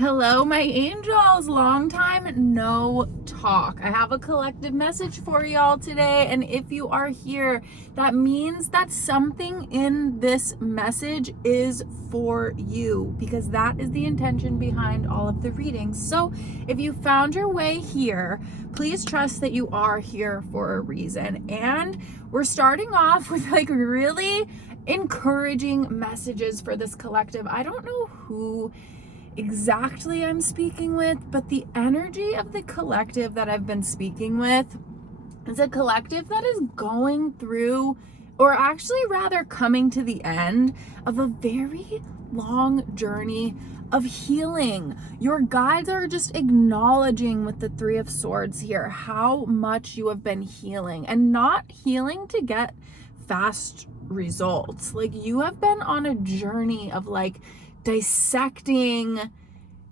Hello, my angels. Long time no talk. I have a collective message for y'all today. And if you are here, that means that something in this message is for you, because that is the intention behind all of the readings. So if you found your way here, please trust that you are here for a reason. And we're starting off with really encouraging messages for this collective. I don't know who exactly I'm speaking with, but the energy of the collective that I've been speaking with is a collective that is going through, or actually rather coming to the end of a very long journey of healing. Your guides are just acknowledging with the Three of Swords here how much you have been healing, and not healing to get fast results. Like, you have been on a journey of dissecting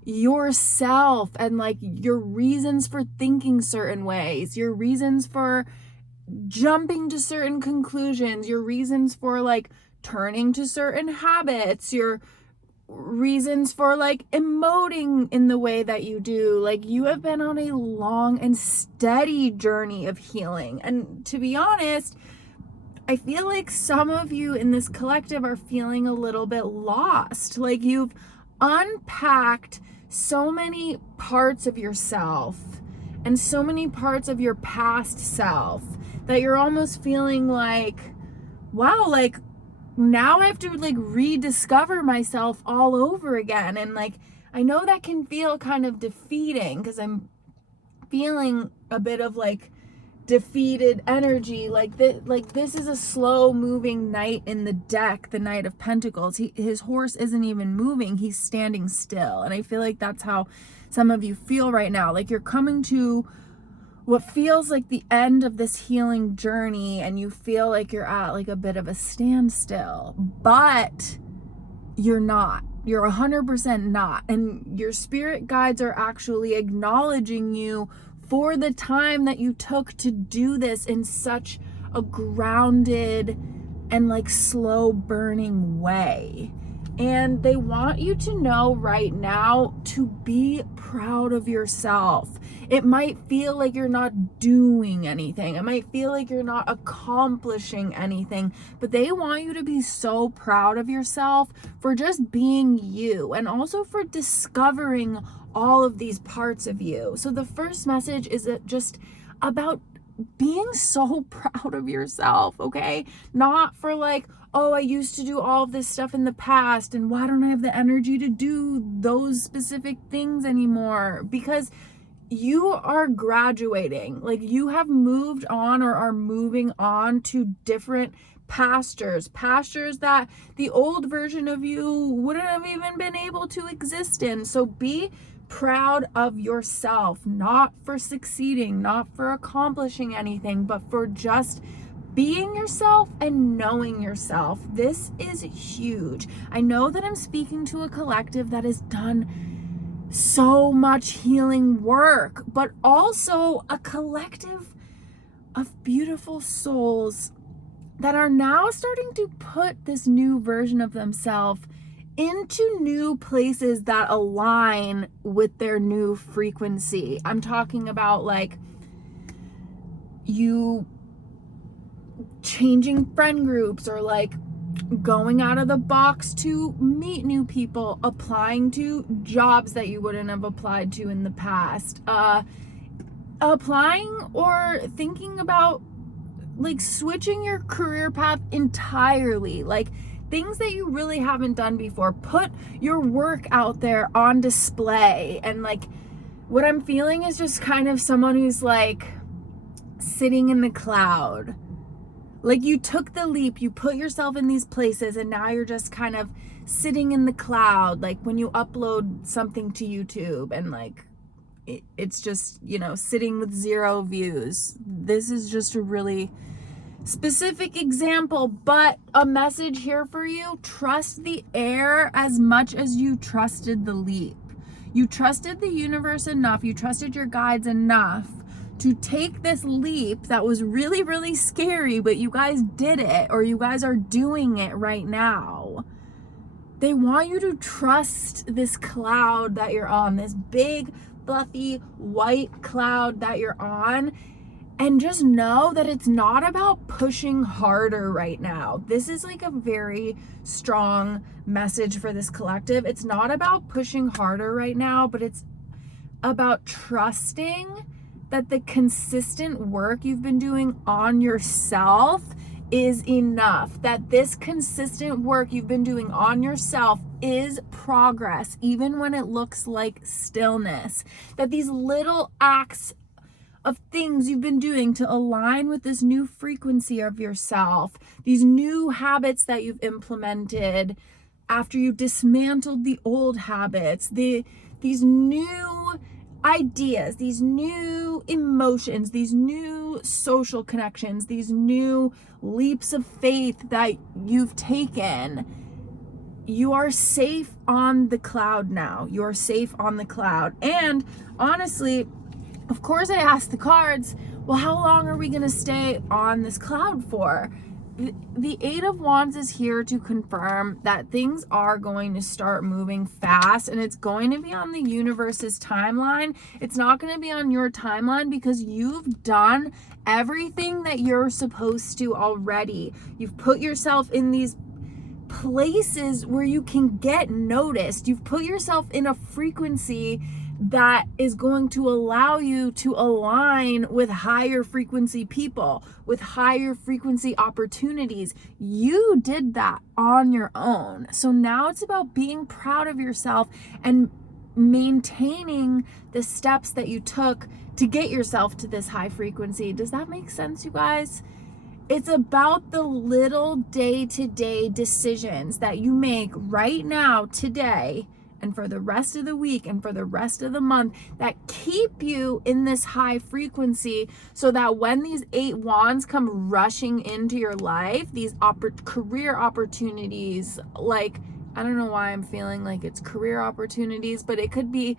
yourself and your reasons for thinking certain ways, your reasons for jumping to certain conclusions, your reasons for turning to certain habits, your reasons for emoting in the way that you do. You have been on a long and steady journey of healing. And to be honest, I feel like some of you in this collective are feeling a little bit lost. You've unpacked so many parts of yourself and so many parts of your past self that you're almost feeling wow, now I have to rediscover myself all over again. And I know that can feel kind of defeating, because I'm feeling a bit of defeated energy. This is a slow moving knight in the deck, the Knight of Pentacles. His horse isn't even moving, he's standing still. And I feel like that's how some of you feel right now. You're coming to what feels like the end of this healing journey, and you feel like you're at a bit of a standstill, but you're not. You're 100% not. And your spirit guides are actually acknowledging you for the time that you took to do this in such a grounded and slow burning way. And they want you to know right now to be proud of yourself. It might feel like you're not doing anything. It might feel like you're not accomplishing anything, but they want you to be so proud of yourself for just being you, and also for discovering all of these parts of you. So the first message is just about being so proud of yourself, okay? Not for oh, I used to do all of this stuff in the past, and why don't I have the energy to do those specific things anymore? Because you are graduating. You have moved on, or are moving on to different pastures that the old version of you wouldn't have even been able to exist in. So be proud of yourself, not for succeeding, not for accomplishing anything, but for just being yourself and knowing yourself. This is huge. I know that I'm speaking to a collective that has done so much healing work, but also a collective of beautiful souls that are now starting to put this new version of themselves into new places that align with their new frequency. I'm talking about you changing friend groups, or going out of the box to meet new people, applying to jobs that you wouldn't have applied to in the past, applying or thinking about switching your career path entirely, things that you really haven't done before. Put your work out there on display. And what I'm feeling is just kind of someone who's sitting in the cloud. You took the leap, you put yourself in these places, and now you're just kind of sitting in the cloud. When you upload something to YouTube and it's just, sitting with 0 views. This is just a really specific example, but a message here for you: trust the air as much as you trusted the leap. You trusted the universe enough, you trusted your guides enough to take this leap that was really, really scary, but you guys did it, or you guys are doing it right now. They want you to trust this cloud that you're on, this big, fluffy, white cloud that you're on, and just know that it's not about pushing harder right now. This is like a very strong message for this collective. It's not about pushing harder right now, but it's about trusting that the consistent work you've been doing on yourself is enough. That this consistent work you've been doing on yourself is progress, even when it looks like stillness. That these little acts of things you've been doing to align with this new frequency of yourself, these new habits that you've implemented after you dismantled the old habits, these new ideas, these new emotions, these new social connections, these new leaps of faith that you've taken, you are safe on the cloud now. You are safe on the cloud. And honestly, of course I asked the cards, well, how long are we going to stay on this cloud for? The Eight of Wands is here to confirm that things are going to start moving fast, and it's going to be on the universe's timeline. It's not going to be on your timeline because you've done everything that you're supposed to already. You've put yourself in these places where you can get noticed. You've put yourself in a frequency that is going to allow you to align with higher frequency people, with higher frequency opportunities. You did that on your own. So now it's about being proud of yourself and maintaining the steps that you took to get yourself to this high frequency. Does that make sense, you guys? It's about the little day-to-day decisions that you make right now, today, and for the rest of the week and for the rest of the month that keep you in this high frequency, so that when these 8 wands come rushing into your life, these career opportunities, like, I don't know why I'm feeling like it's career opportunities, but it could be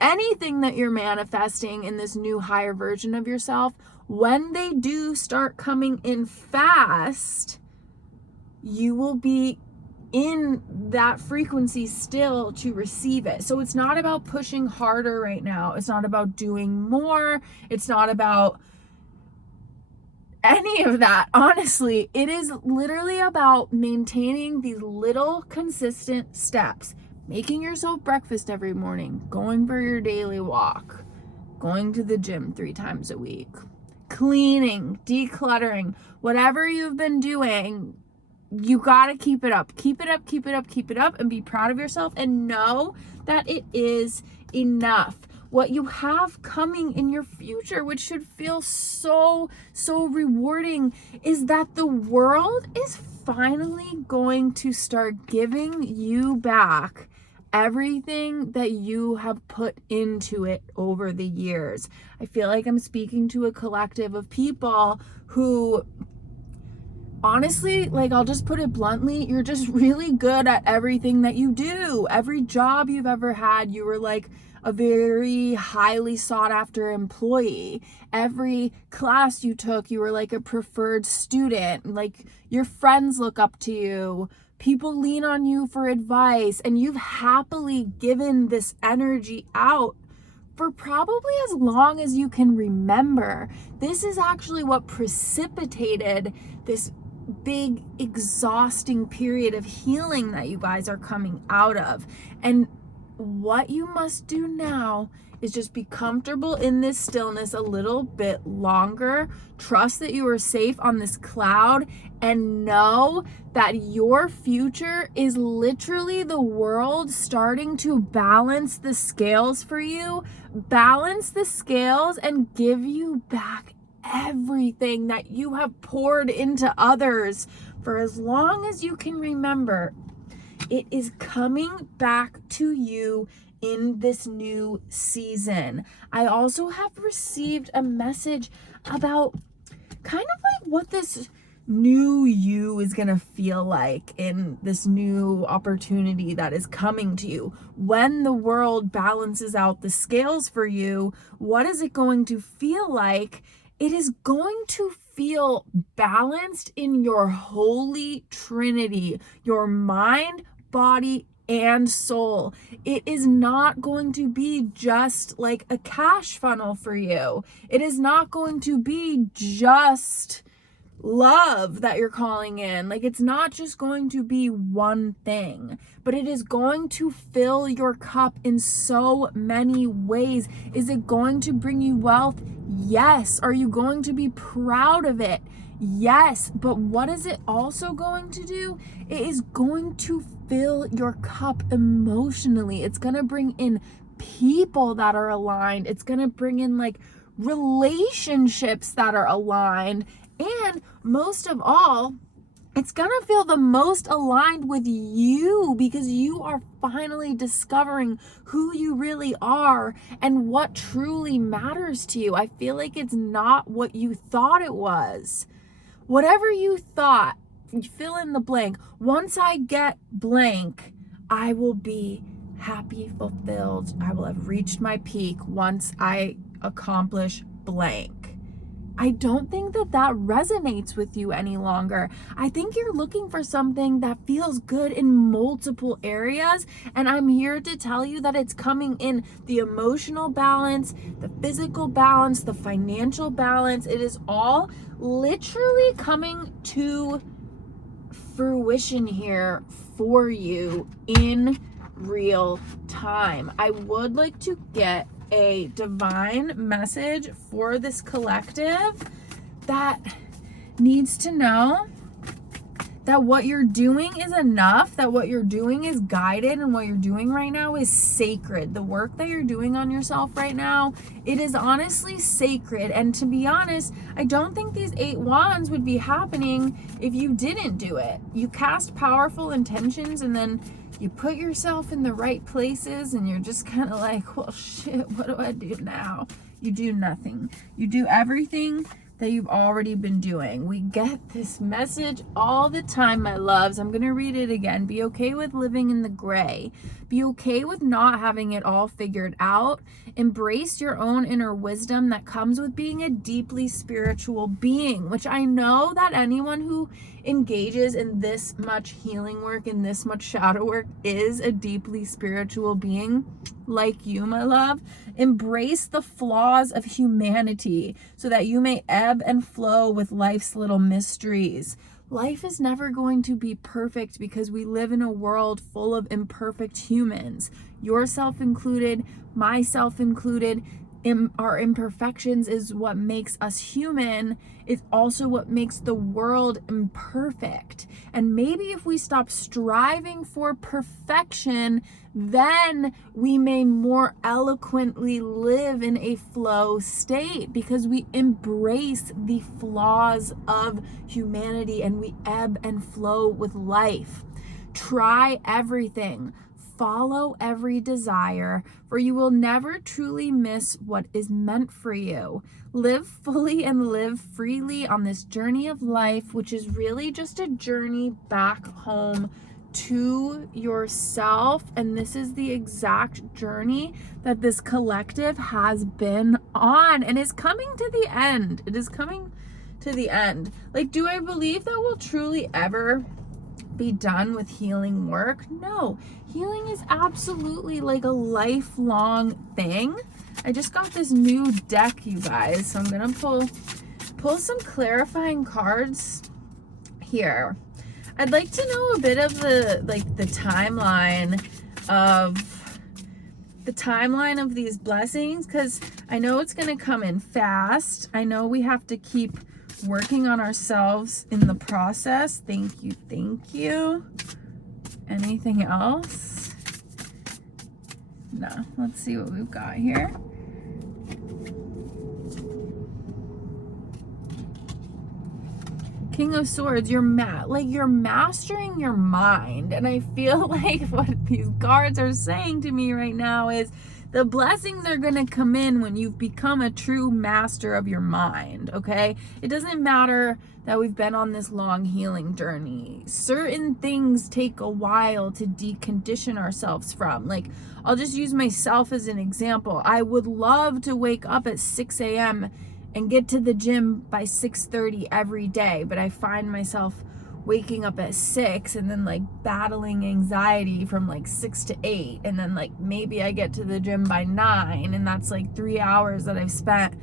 anything that you're manifesting in this new higher version of yourself. When they do start coming in fast, you will be in that frequency still to receive it. So it's not about pushing harder right now. It's not about doing more. It's not about any of that. Honestly, it is literally about maintaining these little consistent steps. Making yourself breakfast every morning, going for your daily walk, going to the gym 3 times a week, cleaning, decluttering, whatever you've been doing. You got to keep it up. Keep it up, keep it up, keep it up, and be proud of yourself and know that it is enough. What you have coming in your future, which should feel so rewarding, is that the world is finally going to start giving you back everything that you have put into it over the years. I feel like I'm speaking to a collective of people who, honestly, like, I'll just put it bluntly, you're just really good at everything that you do. Every job you've ever had, you were like a very highly sought after employee. Every class you took, you were like a preferred student. Like, your friends look up to you. People lean on you for advice, and you've happily given this energy out for probably as long as you can remember. This is actually what precipitated this big, exhausting period of healing that you guys are coming out of. And what you must do now is just be comfortable in this stillness a little bit longer. Trust that you are safe on this cloud, and know that your future is literally the world starting to balance the scales for you. Balance the scales and give you back everything that you have poured into others for as long as you can remember. It is coming back to you in this new season. I also have received a message about kind of like what this new you is gonna feel like in this new opportunity that is coming to you. When the world balances out the scales for you, what is it going to feel like? It is going to feel balanced in your holy trinity, your mind, body and soul. It is not going to be just like a cash funnel for you. It is not going to be just love that you're calling in. Like, it's not just going to be one thing, but it is going to fill your cup in so many ways. Is it going to bring you wealth? Yes. Are you going to be proud of it? Yes. But what is it also going to do? It is going to fill your cup emotionally. It's going to bring in people that are aligned. It's going to bring in like relationships that are aligned. And most of all, it's going to feel the most aligned with you, because you are finally discovering who you really are and what truly matters to you. I feel like it's not what you thought it was. Whatever you thought, you fill in the blank. Once I get blank, I will be happy, fulfilled. I will have reached my peak once I accomplish blank. I don't think that resonates with you any longer. I think you're looking for something that feels good in multiple areas. And I'm here to tell you that it's coming in the emotional balance, the physical balance, the financial balance. It is all literally coming to fruition here for you in real time. I would like to get a divine message for this collective that needs to know that what you're doing is enough, that what you're doing is guided, and what you're doing right now is sacred. The work that you're doing on yourself right now, it is honestly sacred. And to be honest, I don't think these 8 wands would be happening if you didn't do it. You cast powerful intentions, and then you put yourself in the right places, and you're just kind of like, well, shit, what do I do now? You do nothing. You do everything that you've already been doing. We get this message all the time, my loves. I'm going to read it again. Be okay with living in the gray. Be okay with not having it all figured out. Embrace your own inner wisdom that comes with being a deeply spiritual being, which I know that anyone who engages in this much healing work and this much shadow work is a deeply spiritual being like you, my love. Embrace the flaws of humanity so that you may ebb and flow with life's little mysteries. Life is never going to be perfect because we live in a world full of imperfect humans, yourself included, myself included. Our imperfections is what makes us human. It's also what makes the world imperfect. And maybe if we stop striving for perfection, then we may more eloquently live in a flow state, because we embrace the flaws of humanity and we ebb and flow with life. Try everything. Follow every desire, for you will never truly miss what is meant for you. Live fully and live freely on this journey of life, which is really just a journey back home to yourself. And this is the exact journey that this collective has been on and is coming to the end. It is coming to the end. Like, do I believe that we'll truly ever be done with healing work? No. Healing is absolutely like a lifelong thing. I just got this new deck, you guys, so I'm gonna pull some clarifying cards here. I'd like to know a bit of the timeline of these blessings, because I know it's gonna come in fast. I know we have to keep working on ourselves in the process. Thank you, thank you. Anything else? No. Let's see what we've got here. King of Swords, you're mastering your mind. And I feel like what these cards are saying to me right now is the blessings are going to come in when you've become a true master of your mind, okay? It doesn't matter that we've been on this long healing journey. Certain things take a while to decondition ourselves from. Like, I'll just use myself as an example. I would love to wake up at 6 a.m. and get to the gym by 6:30 every day, but I find myself waking up at 6 and then like battling anxiety from like 6 to 8, and then like maybe I get to the gym by 9, and that's like 3 hours that I've spent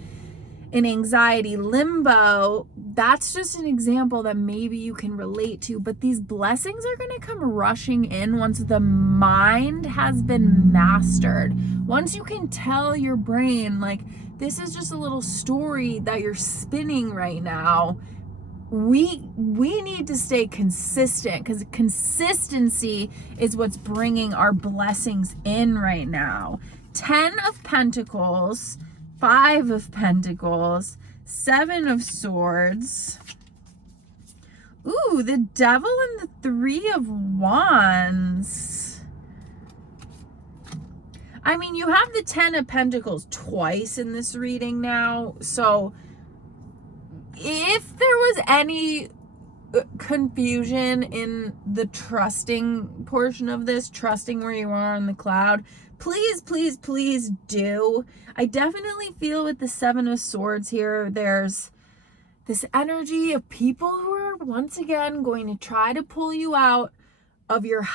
in anxiety limbo. That's just an example that maybe you can relate to, but these blessings are going to come rushing in once the mind has been mastered. Once you can tell your brain, like, this is just a little story that you're spinning right now. We need to stay consistent, because consistency is what's bringing our blessings in right now. 10 of Pentacles, 5 of Pentacles, 7 of Swords. Ooh, the Devil and the 3 of Wands. I mean, you have the 10 of Pentacles twice in this reading now. So if there was any confusion in the trusting portion of this, trusting where you are on the cloud, please, please, please do. I definitely feel with the 7 of Swords here, there's this energy of people who are once again going to try to pull you out of your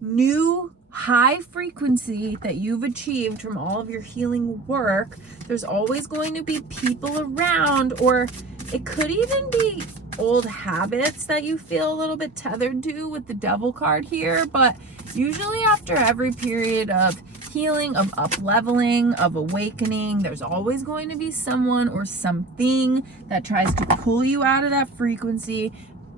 new high frequency that you've achieved from all of your healing work. There's always going to be people around, or it could even be old habits that you feel a little bit tethered to with the Devil card here. But usually after every period of healing, of up-leveling, of awakening, there's always going to be someone or something that tries to pull you out of that frequency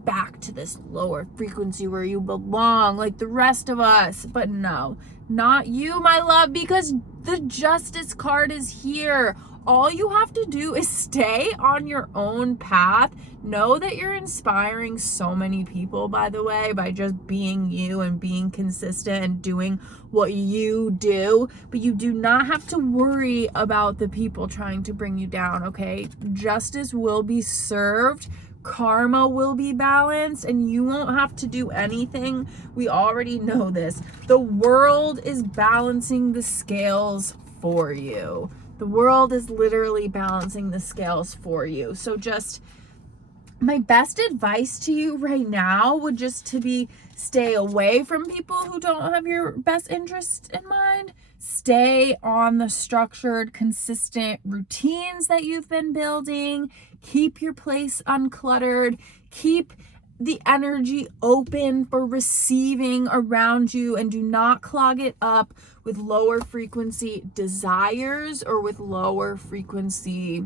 back to this lower frequency where you belong, like the rest of us. But no, not you, my love, because the Justice card is here. All you have to do is stay on your own path. Know that you're inspiring so many people, by the way, by just being you and being consistent and doing what you do. But you do not have to worry about the people trying to bring you down, okay? Justice will be served. Karma will be balanced, and you won't have to do anything. We already know this. The world is balancing the scales for you. The world is literally balancing the scales for you. So just my best advice to you right now would just to be stay away from people who don't have your best interest in mind. Stay on the structured, consistent routines that you've been building. Keep your place uncluttered. Keep the energy open for receiving around you, and do not clog it up with lower frequency desires or with lower frequency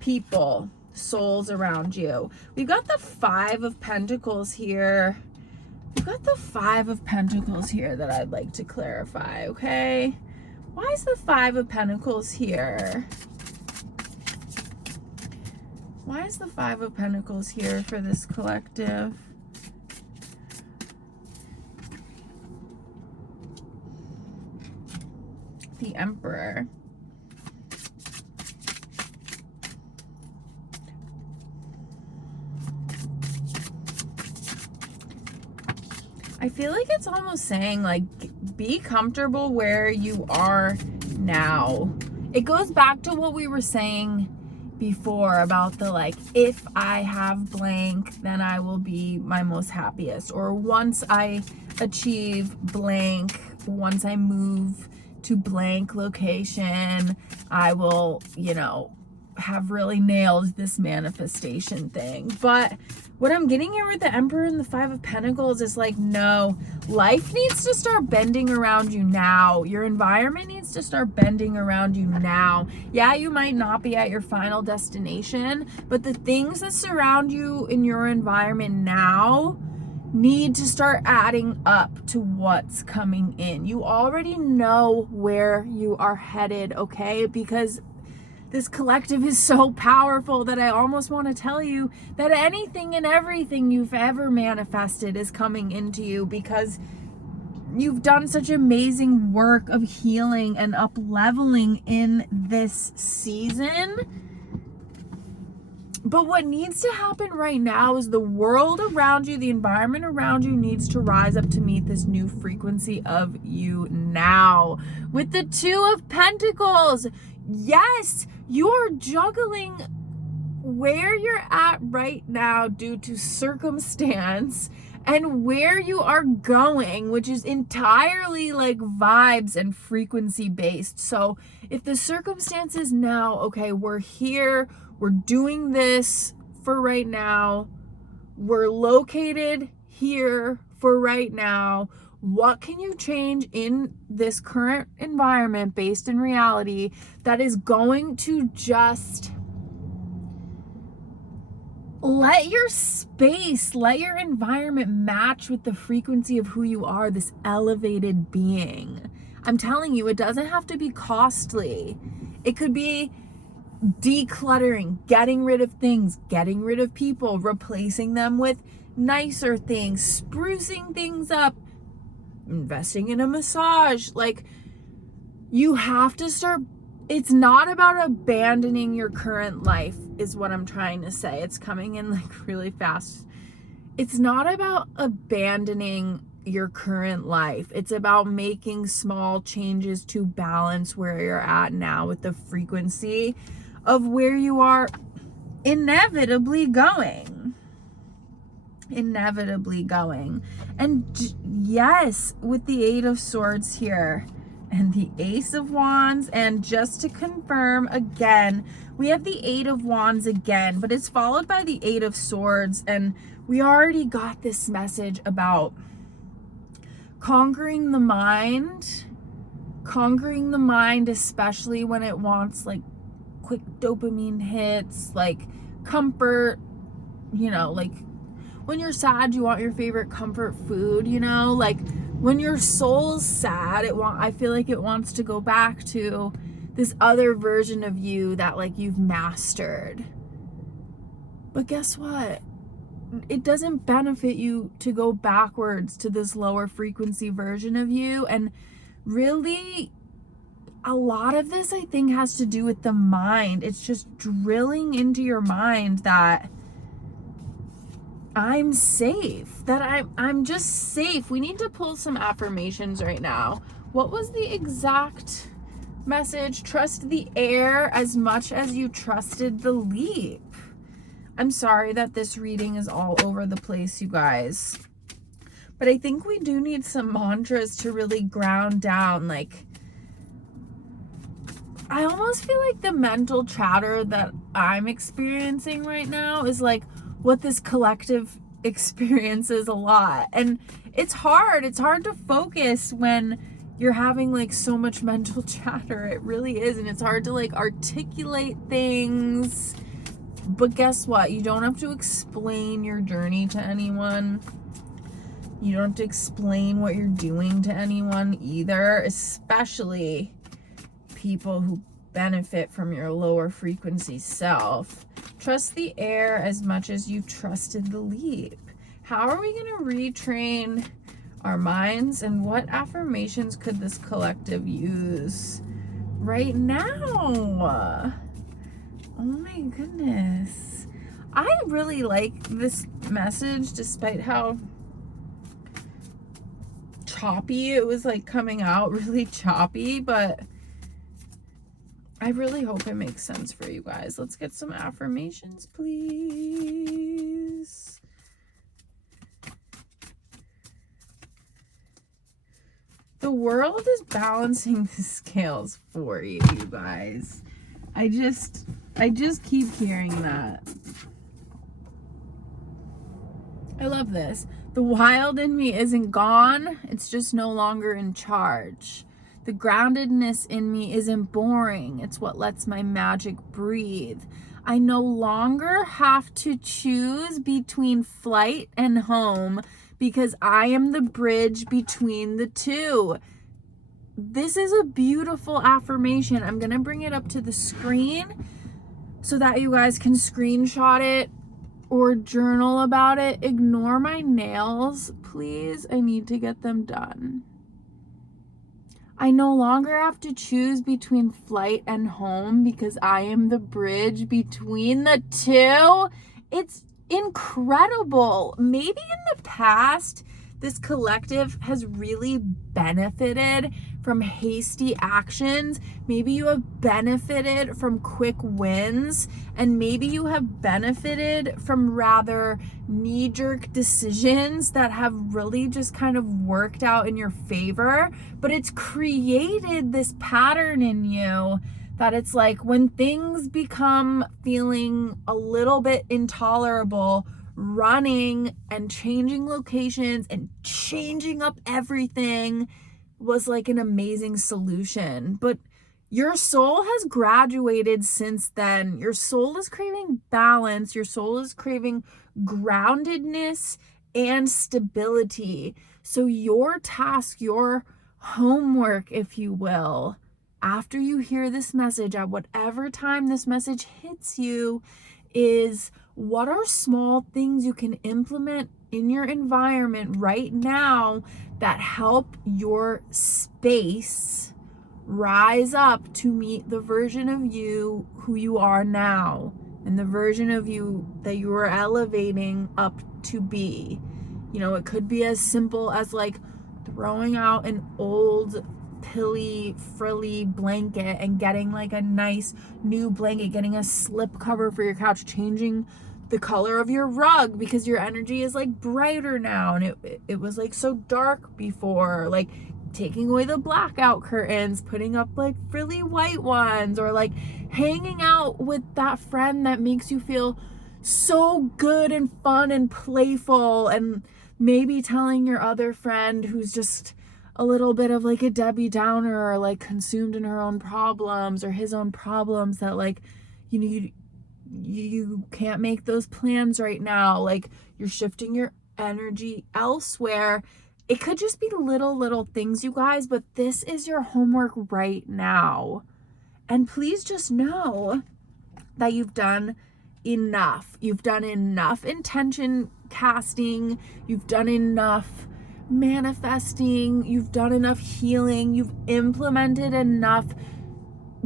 people, souls around you. We've got the 5 of Pentacles here. We've got the 5 of Pentacles here that I'd like to clarify, okay? Why is the 5 of Pentacles here? Why is the 5 of Pentacles here for this collective? The Emperor. I feel like it's almost saying, like, be comfortable where you are now. It goes back to what we were saying before about the, like, if I have blank, then I will be my most happiest. Or once I achieve blank, once I move to blank location, I will, you know, have really nailed this manifestation thing. But what I'm getting here with the Emperor and the 5 of Pentacles is like, no, life needs to start bending around you now. Your environment needs to start bending around you now. Yeah, you might not be at your final destination, but the things that surround you in your environment now need to start adding up to what's coming in. You already know where you are headed, okay? Because this collective is so powerful that I almost want to tell you that anything and everything you've ever manifested is coming into you, because you've done such amazing work of healing and up-leveling in this season. But what needs to happen right now is the world around you, the environment around you needs to rise up to meet this new frequency of you now. With the 2 of Pentacles, yes, you are juggling where you're at right now due to circumstance and where you are going, which is entirely like vibes and frequency based. So if the circumstances now, okay, we're here, we're doing this for right now, we're located here for right now, what can you change in this current environment based in reality that is going to just let your space, let your environment match with the frequency of who you are, this elevated being? I'm telling you, it doesn't have to be costly. It could be decluttering, getting rid of things, getting rid of people, replacing them with nicer things, sprucing things up, investing in a massage. Like, you have to start. It's not about abandoning your current life, is what I'm trying to say. It's coming in like really fast. It's not about abandoning your current life. It's about making small changes to balance where you're at now with the frequency of where you are inevitably going. And yes, with the Eight of Swords here and the Ace of Wands, and just to confirm again, we have the Eight of Wands again, but it's followed by the Eight of Swords, and we already got this message about conquering the mind, especially when it wants like quick dopamine hits, like comfort, like when you're sad, you want your favorite comfort food, like when your soul's sad, I feel like it wants to go back to this other version of you that like you've mastered. But guess what? It doesn't benefit you to go backwards to this lower frequency version of you. And really, a lot of this, I think, has to do with the mind. It's just drilling into your mind that I'm safe, that I'm just safe. We need to pull some affirmations right now. What was the exact message? Trust the air as much as you trusted the leap. I'm sorry that this reading is all over the place, you guys. But I think we do need some mantras to really ground down. Like, I almost feel like the mental chatter that I'm experiencing right now is like what this collective experiences a lot. And it's hard to focus when you're having like so much mental chatter. It really is. And it's hard to like articulate things. But guess what? You don't have to explain your journey to anyone. You don't have to explain what you're doing to anyone either, especially people who benefit from your lower frequency self. Trust the air as much as you trusted the leap. How are we going to retrain our minds, and what affirmations could this collective use right now? Oh my goodness. I really like this message despite how choppy it was, like coming out really choppy, but I really hope it makes sense for you guys. Let's get some affirmations, please. The world is balancing the scales for you, you guys. I just keep hearing that. I love this. The wild in me isn't gone. It's just no longer in charge. The groundedness in me isn't boring. It's what lets my magic breathe. I no longer have to choose between flight and home because I am the bridge between the two. This is a beautiful affirmation. I'm going to bring it up to the screen so that you guys can screenshot it or journal about it. Ignore my nails, please. I need to get them done. I no longer have to choose between flight and home because I am the bridge between the two. It's incredible. Maybe in the past, this collective has really benefited from hasty actions. Maybe you have benefited from quick wins, and maybe you have benefited from rather knee-jerk decisions that have really just kind of worked out in your favor. But it's created this pattern in you that it's like when things become feeling a little bit intolerable, running and changing locations and changing up everything was like an amazing solution. But your soul has graduated since then. Your soul is craving balance. Your soul is craving groundedness and stability. So your task, your homework, if you will, after you hear this message, at whatever time this message hits you, is what are small things you can implement in your environment right now that help your space rise up to meet the version of you who you are now and the version of you that you are elevating up to be. You know, it could be as simple as like throwing out an old pilly frilly blanket and getting like a nice new blanket, getting a slip cover for your couch, changing the color of your rug because your energy is like brighter now and it was like so dark before, like taking away the blackout curtains, putting up like frilly white ones, or like hanging out with that friend that makes you feel so good and fun and playful, and maybe telling your other friend who's just a little bit of like a Debbie Downer or like consumed in her own problems or his own problems that like, you know, you can't make those plans right now. Like you're shifting your energy elsewhere. It could just be little things, you guys, but this is your homework right now. And please just know that you've done enough. You've done enough intention casting. You've done enough manifesting. You've done enough healing. You've implemented enough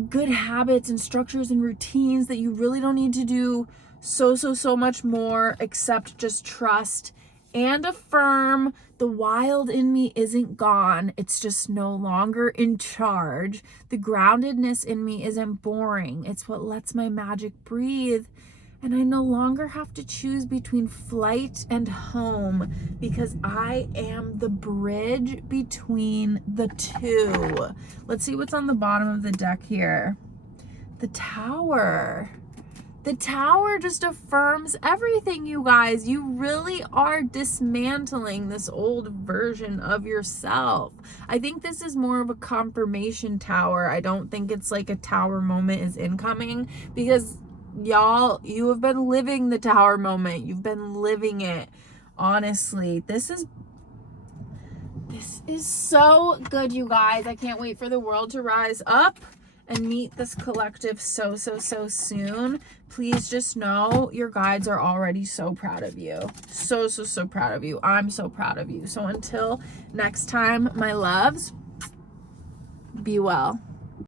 good habits and structures and routines that you really don't need to do so much more except just trust and affirm the wild in me isn't gone. It's just no longer in charge. The groundedness in me isn't boring. It's what lets my magic breathe. And I no longer have to choose between flight and home because I am the bridge between the two. Let's see what's on the bottom of the deck here. The Tower. The Tower just affirms everything, you guys. You really are dismantling this old version of yourself. I think this is more of a confirmation tower. I don't think it's like a tower moment is incoming, because y'all, you have been living the tower moment. You've been living it. Honestly, this is so good, you guys. I can't wait for the world to rise up and meet this collective so soon. Please just know your guides are already so proud of you. So proud of you. I'm so proud of you. So until next time, my loves, be well.